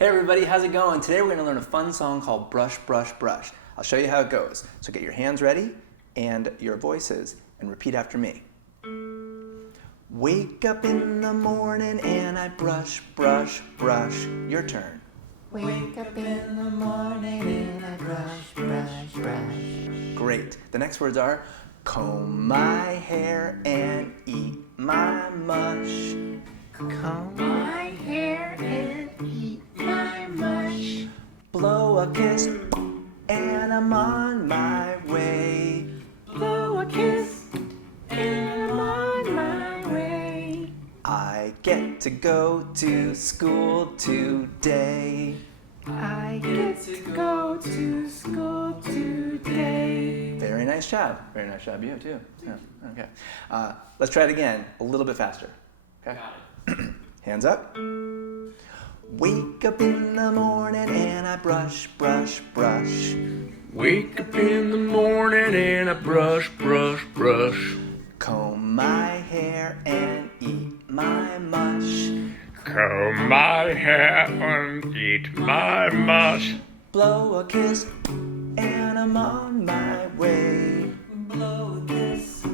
Hey everybody, how's it going? Today we're going to learn a fun song called Brush, Brush, Brush. I'll show you how it goes. So get your hands ready and your voices and repeat after me. Wake up in the morning and I brush, brush, brush. Your turn. Wake up in the morning and I brush, brush, brush. Great. The next words are comb my hair and eat my mush. Comb my hair and eat my mush. Blow a kiss and I'm on my way. Blow a kiss and I'm on my way. I get to go to school today. I get to go to school today. Very nice job. Very nice job, you too. Yeah, okay. Let's try it again, a little bit faster. Okay. Hands up. Wake up in the morning and I brush, brush, brush. Wake up in the morning and I brush, brush, brush. Comb my hair and eat my mush. Comb my hair and eat my mush. Blow a kiss and I'm on my way. Blow a kiss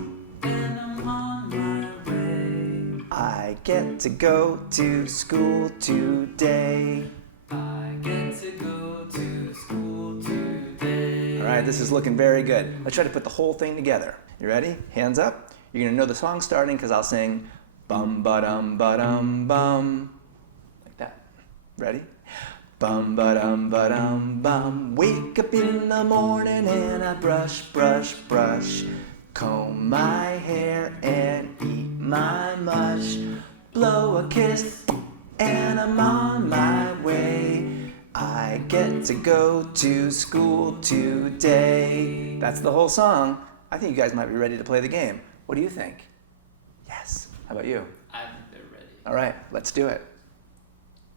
and I'm on my way. I get to go to school today. I get to go to school today. All right, this is looking very good. Let's try to put the whole thing together. You ready? Hands up. You're gonna know the song starting because I'll sing bum ba-dum ba-dum bum. Like that. Ready? Bum ba-dum ba-dum bum. Wake up in the morning and I brush, brush, brush. Comb my hair and eat my mush. Blow a kiss and I'm on my way. I get to go to school today. That's the whole song. I think you guys might be ready to play the game. What do you think? Yes. How about you? I think they're ready. All right, let's do it.